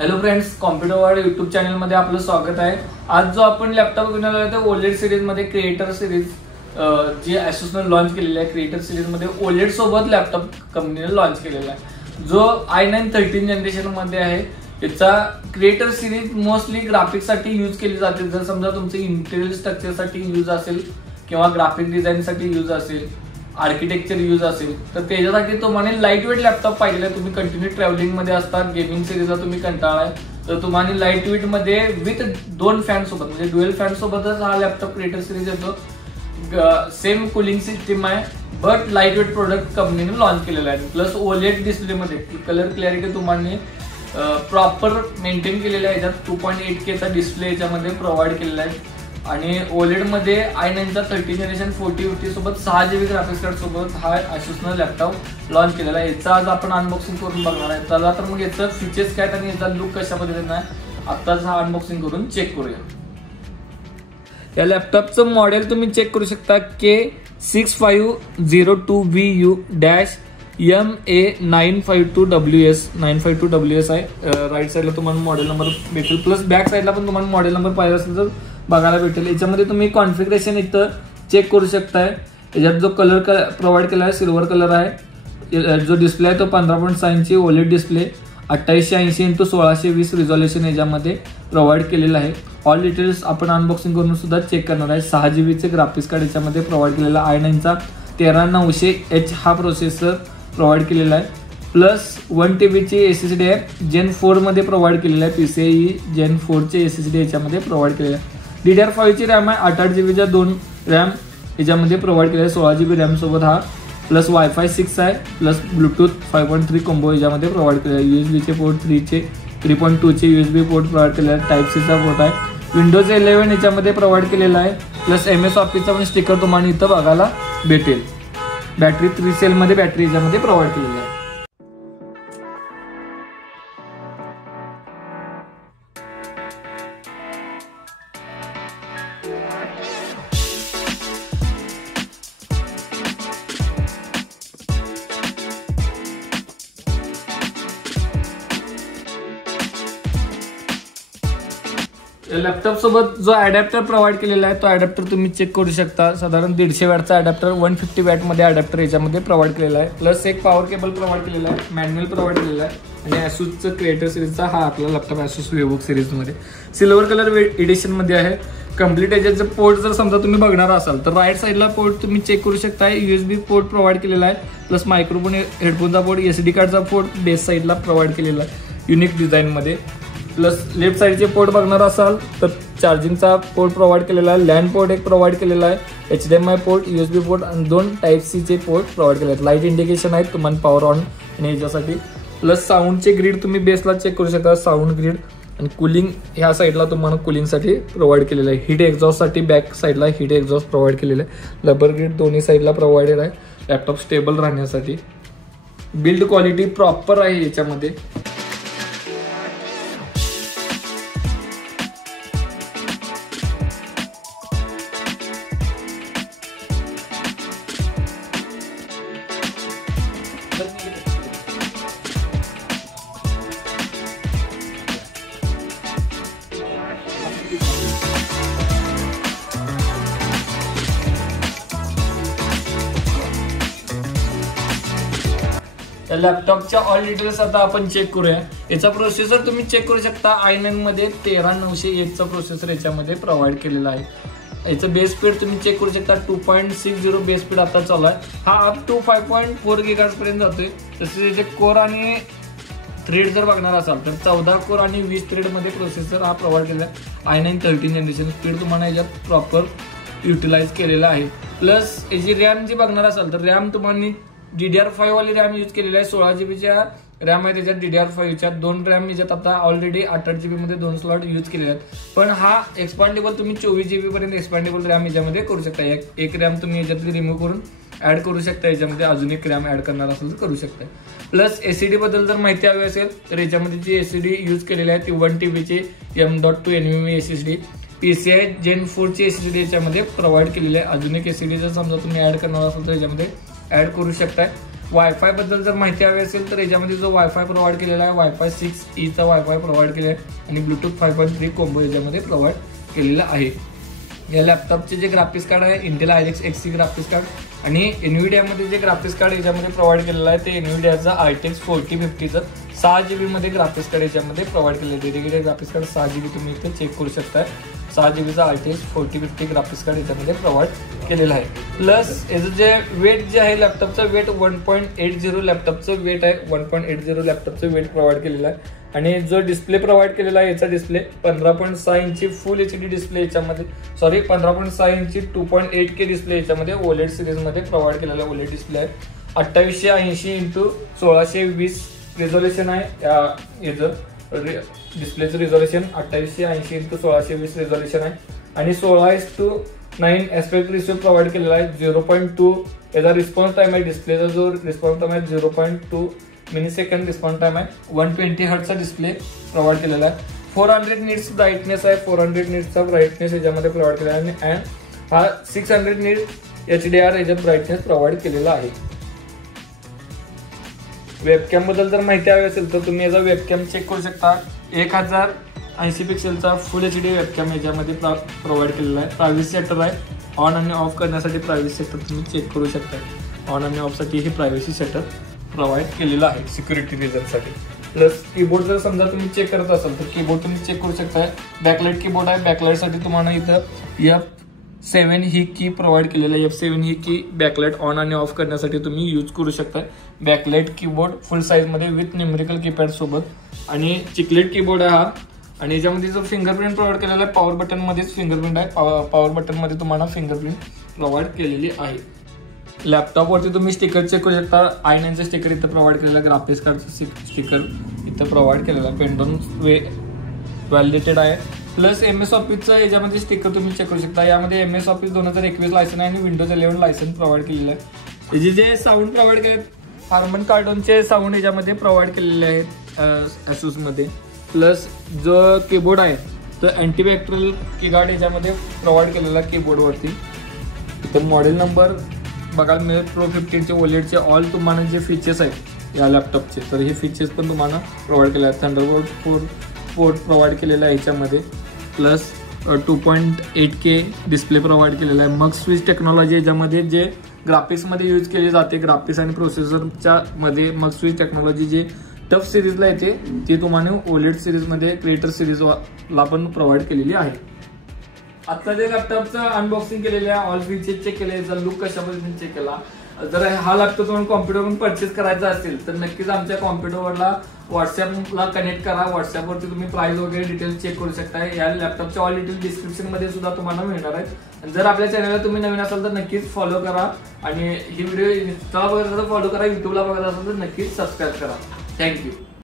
Hello friends, computer world YouTube channel मध्ये आपलं स्वागत आहे। आज जो आपण लॅपटॉप घेऊन आलो आहे ओलेड सिरीज मध्ये क्रिएटर सिरीज जी Asusने लॉन्च केलेली आहे। क्रिएटर सिरीज मध्ये ओलेड सोबत लॅपटॉप कंपनीने लॉन्च केलेला आहे जो i9 13 जनरेशन मध्ये आहे। याचा क्रिएटर सिरीज मोस्टली ग्राफिक्स साठी यूज केली जाते। जर समजा तुमचे इंटेरियर स्ट्रक्चर साठी यूज असेल किंवा ग्राफिक डिझाइन साठी यूज असेल, आर्किटेक्चर यूज असेल तर त्याच्यासाठी तुम्हाला लाईट वेट लॅपटॉप पाहिजे। तुम्ही कंटिन्यू ट्रॅव्हलिंग मध्ये असतात, गेमिंग सिरीजला तुम्ही कंटाळाय तर तुम्हाला लाईट वेट मध्ये विथ 2 फॅन सोबत म्हणजे ड्युअल फॅन सोबतच हा लॅपटॉप क्रिएटर सिरीज येतो। सेम कूलिंग सिस्टम आहे बट लाईट वेट प्रोडक्ट कंपनीने लॉन्च केलेला आहे। प्लस ओलेड डिस्प्ले मध्ये कलर क्लॅरिटी तुम्हाला प्रॉपर मेंटेन केलेला आहे। याच्यात 2.8K चा डिस्प्ले याच्यामध्ये प्रोव्हाइड केलेला आहे आणि ओलेड मध्ये i9 चा 13 जनरेशन 4050 सोबत 6GB ग्राफिक्स कार्ड सोबत हा Asusने लॅपटॉप लॉन्च केलेला आहे। याचा आज आपण अनबॉक्सिंग करून बघणार आहे। चला तर मग याचं फीचर्स काय आणि याचा लुक कशा पद्धतीने आहे आताच हा अनबॉक्सिंग करून चेक करूया। या लॅपटॉपचं मॉडेल तुम्ही चेक करू शकता K6502VU-MA952WS आहे। राईट साइडला तुम्हाला मॉडेल नंबर भेटेल, प्लस बॅक साइडला पण तुम्हाला मॉडेल नंबर पाहिजे असेल तर बघायला भेटेल। याच्यामध्ये तुम्ही कॉन्फिगरेशन इथं चेक करू शकताय। याच्यात जो कलर प्रोव्हाइड केला आहे सिल्वर कलर आहे। जो डिस्प्ले आहे तो 15.6 इंची ओलेड डिस्प्ले 2880x1620 रिझोल्युशन याच्यामध्ये प्रोव्हाइड केलेला आहे। ऑल डिटेल्स आपण अनबॉक्सिंग करून सुद्धा चेक करणार आहे। 6GB चे ग्राफिक्स कार्ड याच्यामध्ये प्रोव्हाइड केलेला i9 चा 13900H हा प्रोसेसर प्रोव्हाइड केलेला आहे। प्लस 1TB ची SSD आहे Gen 4 मध्ये प्रोव्हाइड केलेला आहे। PCIe Gen 4 चे SSD याच्यामध्ये प्रोव्हाइड केलेला आहे। DDR5 ची रॅम आहे 8GB च्या 2 रॅम याच्यामध्ये प्रोव्हाइड केलेला आहे। 16GB रॅम सोबत हा प्लस Wi-Fi 6 आहे प्लस ब्लूटूथ 5.3 कॉम्बो याच्यामध्ये प्रोव्हाइड केलेला आहे। USB चे पोर्ट 3.2 चे USB पोर्ट प्रोव्हाइड केलेला आहे। टाइप C चा पोर्ट आहे। Windows 11 याच्यामध्ये प्रोव्हाइड केलेला आहे। प्लस MS ऑफिसचा पण स्टिकर तुम्हाला इथं बघायला भेटेल। बॅटरी 3 सेल मध्ये बॅटरी याच्यामध्ये प्रोव्हाइड केलेली आहे। लॅपटॉप सोबत जो अडॅप्टर प्रोव्हाइड केलेला आहे तो अडॅप्टर तुम्ही चेक करू शकता। साधारण 150 वॅटचा अडॅप्टर 150 वॅट मध्ये अडॅप्टर याच्यामध्ये प्रोव्हाइड केलेला आहे। प्लस एक पॉवर केबल प्रोव्हाइड केलेला आहे, मॅन्युअल प्रोव्हाइड केलेला आहे आणि Asusचा क्रिएटर सिरीजचा हा आपला लॅपटॉप Asus VivoBook सिरीज मध्ये सिल्वर कलर एडिशन मध्ये आहे। कम्प्लीट याच्याचं पोर्ट जर समजा तुम्ही बघणार असाल तर राईट साइडला पोर्ट तुम्ही चेक करू शकता। USB पोर्ट प्रोव्हाइड केलेला आहे प्लस मायक्रोफोन हेडफोनचा पोर्ट, SD कार्डचा पोर्ट बेस साइडला प्रोव्हाइड केलेला आहे युनिक डिझाइन मध्ये। प्लस लेफ्ट साइडचे पोर्ट बघणार असाल तर चार्जिंगचा पोर्ट प्रोव्हाइड केलेला आहे। लॅन पोर्ट एक प्रोव्हाइड केलेला आहे। HDMI पोर्ट, USB पोर्ट आणि 2 टाइप C चे पोर्ट प्रोव्हाइड केले आहेत। लाईट इंडिकेशन आहेत तुम्हाला पॉवर ऑन आणि याच्यासाठी। प्लस साऊंडचे ग्रीड तुम्ही बेसला चेक करू शकता, साऊंड ग्रीड आणि कूलिंग ह्या साईडला तुम्हाला कूलिंगसाठी प्रोव्हाइड केलेलं आहे। हीट एक्झॉस्टसाठी बॅक साईडला हीट एक्झॉस्ट प्रोव्हाइड केलेलं आहे। रबर ग्रीड दोन्ही साईडला प्रोव्हाइडेड आहे लॅपटॉप स्टेबल राहण्यासाठी। बिल्ड क्वालिटी प्रॉपर आहे याच्यामध्ये। लॅपटॉपच्या ऑल डिटेल्स आता आपण चेक करूया। याचा प्रोसेसर तुम्ही चेक करू शकता i9 मध्ये 13900H चा प्रोसेसर याच्यामध्ये प्रोव्हाइड केलेला आहे। याचं बेस स्पीड तुम्ही चेक करू शकता 2.60 बेस स्पीड आता चालू आहे। हा अप टू 5.4 GHz पर्यंत जातोय। तसेच याचे कोर आणि थ्रेड जर बघणार असाल तर 14 कोर आणि 20 थ्रेड मध्ये प्रोसेसर हा प्रोव्हाइड केलेला आहे। i9 13 जनरेशन स्पीड तुम्हाला याच्यात प्रॉपर युटिलाइज केलेला आहे। प्लस याची रॅम जी बघणार असाल तर रॅम तुम्हाला DDR5 वाली रॅम यूज केलेली आहे। 16GB च्या रॅम आहे त्याच्यात DDR5 च्या 2 रॅम याच्यात आता ऑलरेडी 8GB मध्ये 2 स्लॉट यूज केलेले आहेत। पण हा एक्सपांडेबल तुम्ही 24GB पर्यंत एक्सपांडेबल रॅम याच्यामध्ये करू शकता। एक रॅम तुम्ही याच्यातली रिमूव्ह करून ऍड करू शकता। याच्यामध्ये अजून एक रॅम ऍड करणार असेल तर करू शकता। प्लस SSD बद्दल जर माहिती हवी असेल तर याच्यामध्ये जी SSD यूज केलेली आहे ती 1TB ची M.2 NVMe SSD PCI Gen 4 ची SSD याच्यामध्ये प्रोव्हाइड केलेली आहे। अजून एक SSD जर समजा तुम्ही ऍड करणार असाल तर याच्यामध्ये ऍड करू शकताय। वायफाय बद्दल जर माहिती हवी असेल तर याच्यामध्ये जो वायफाय प्रोव्हाइड केलेला आहे वायफाय 6E चा वायफाय प्रोव्हाइड केलेला आहे आणि ब्लूटूथ 5.3 कॉम्बो याच्यामध्ये प्रोव्हाइड केलेला आहे। या लॅपटॉपचे जे ग्राफिक्स कार्ड आहे इंटेल आयरिक्स XC ग्राफिक्स कार्ड आणि एनव्हिडियामध्ये जे ग्राफिक्स कार्ड याच्यामध्ये प्रोव्हाइड केलेलं आहे ते एनव्हिडियाचा RTX 4050चं 6GB मध्ये ग्राफिक्स कार्ड याच्यामध्ये प्रोव्हाइड केलेलं आहे। डेडिकेटेड ग्राफिक्स कार्ड 6GB तुम्ही इथे चेक करू शकता। 6GBचा RTX 4050 ग्राफिक्स कार्ड याच्यामध्ये प्रोव्हाइड केलेलं आहे। प्लस याचं जे वेट जे आहे लॅपटॉपचं वेट 1.80 लॅपटॉपचं वेट आहे 1.80 लॅपटॉपचं वेट प्रोव्हाइड केलेलं आहे आणि जो डिस्प्ले प्रोव्हाइड केलेला आहे याचा डिस्प्ले 15.6 इंची फुल HD डिस्प्ले याच्यामध्ये 15.6 इंची 2.8K डिस्प्ले याच्यामध्ये OLED सिरीज मध्ये प्रोव्हाइड केलेला OLED डिस्प्ले आहे। 2880x1620 रेझोल्युशन आहे याचं डिस्प्लेचं रिझोल्युशन 2880x1620 रेझोल्युशन आहे आणि 16:9 एस्पेक्ट रेशिओ प्रोव्हाइड केलेला आहे। 0.2 याचा रिस्पॉन्स टाइम आहे डिस्प्लेचा जो रिस्पॉन्स टाइम आहे 0.2 मिलीसेकंड रिस्पॉन्स टाइम आहे। 120 हर्ट्जचा डिस्प्ले प्रोव्हाइड केलेला आहे। 400 निट्स ब्राईटनेस आहे 400 निट्सचा ब्राईटनेस याच्यामध्ये प्रोव्हाइड केलेला आहे आणि हा 600 निट HDR याच्यात ब्राईटनेस प्रोव्हाइड केलेला आहे। वेबकॅम बद्दल जर माहिती हवी असेल तर तुम्ही याचा वेबकॅम चेक करू शकता। 1080 पिक्सेलचा फुल HD वेबकॅम याच्यामध्ये प्रोव्हाइड केलेला आहे। प्रायव्हसी सेटर आहे ऑन आणि ऑफ करण्यासाठी प्रायव्हसी सेटर तुम्ही चेक करू शकता। ऑन आणि ऑफ साठी हे प्रायव्हसी सेटर प्रोव्हाइड केलेला आहे सिक्युरिटी रिझनसाठी। प्लस कीबोर्ड जर समजा तुम्ही चेक करत असाल तर कीबोर्ड तुम्ही चेक करू शकता। बॅकलाइट कीबोर्ड आहे बॅकलाइटसाठी तुम्हाला इथं F7 ही की प्रोव्हाइड केलेलं आहे। F7 ही की बॅकलाइट ऑन आणि ऑफ करण्यासाठी तुम्ही यूज करू शकता। बॅकलाइट कीबोर्ड फुल साईज मध्ये विथ न्यूमेरिकल कीपॅड सोबत आणि चिकलेट कीबोर्ड आहे हा आणि याच्यामध्ये जो फिंगरप्रिंट प्रोव्हाइड केलेला आहे पॉवर बटन मध्येच फिंगरप्रिंट आहे। पॉवर बटन मध्ये तुम्हाला फिंगरप्रिंट प्रोव्हाइड केलेली आहे। लॅपटॉप वरती तुम्ही स्टिकर चेक करू शकता। i9चं स्टिकर इथं प्रोव्हाइड केलेलं आहे। ग्राफिक्स कार्डचं स्टिकर इथं प्रोव्हाइड केलेलं आहे। पेंडॉन व्हॅलिडेटेड आहे। प्लस MS ऑफिसचं याच्यामध्ये स्टिकर तुम्ही चेक करू शकता। यामध्ये MS ऑफिस 2021 लायसन आहे आणि विंडोज 11 लायसन प्रोव्हाइड केलेलं आहे। याचे जे साऊंड प्रोव्हाइड केले हार्मन कार्डॉनचे साऊंड याच्यामध्ये प्रोव्हाइड केलेले आहेत Asus मध्ये। प्लस जो कीबोर्ड आहे तो अँटीबॅक्टेरियल कीगार्ड याच्यामध्ये प्रोव्हाइड केलेला कीबोर्ड वरती। इथं मॉडेल नंबर बघायला मिळेल Pro 15चे OLEDचे ऑल तुम्हाला जे फीचर्स आहेत या लॅपटॉपचे तर हे फीचर्स पण तुम्हाला प्रोव्हाइड केले आहेत। थंडरबोल्ट 4 पोर्ट प्रोव्हाइड केलेला आहे याच्यामध्ये। प्लस 2.8K डिस्प्ले प्रोव्हाइड केलेला आहे। मग स्विच टेक्नॉलॉजी याच्यामध्ये जे ग्राफिक्समध्ये यूज केली जाते ग्राफिक्स आणि प्रोसेसरच्या मध्ये मग स्विच टेक्नॉलॉजी जे टफ सिरीजला येते ती तुम्हाला OLED सिरीजमध्ये क्रिएटर सिरीजला पण प्रोव्हाइड केलेली आहे। आता जे लॅपटॉपचं अनबॉक्सिंग केलेलं आहे ऑल फीचर्स चेक केले याचा लुक कशा पद्धतीने चेक केला। जर हा लॅपटॉप तुम्हाला कॉम्प्युटरवरून परचेस करायचा असेल तर नक्कीच आमच्या कॉम्प्युटरवरला व्हॉट्सअपला कनेक्ट करा। व्हॉट्सअपवरती तुम्ही प्राइस वगैरे डिटेल्स चेक करू शकता। या लॅपटॉपच्या ऑल डिटेल डिस्क्रिप्शन मध्ये सुद्धा तुम्हाला मिळणार आहेत। जर आपल्या चॅनलला तुम्ही नवीन असाल तर नक्कीच फॉलो करा आणि ही व्हिडिओ इंस्टाला बघत असाल तर फॉलो करा, युट्यूबला बघत असाल तर नक्कीच सबस्क्राईब करा। थँक्यू।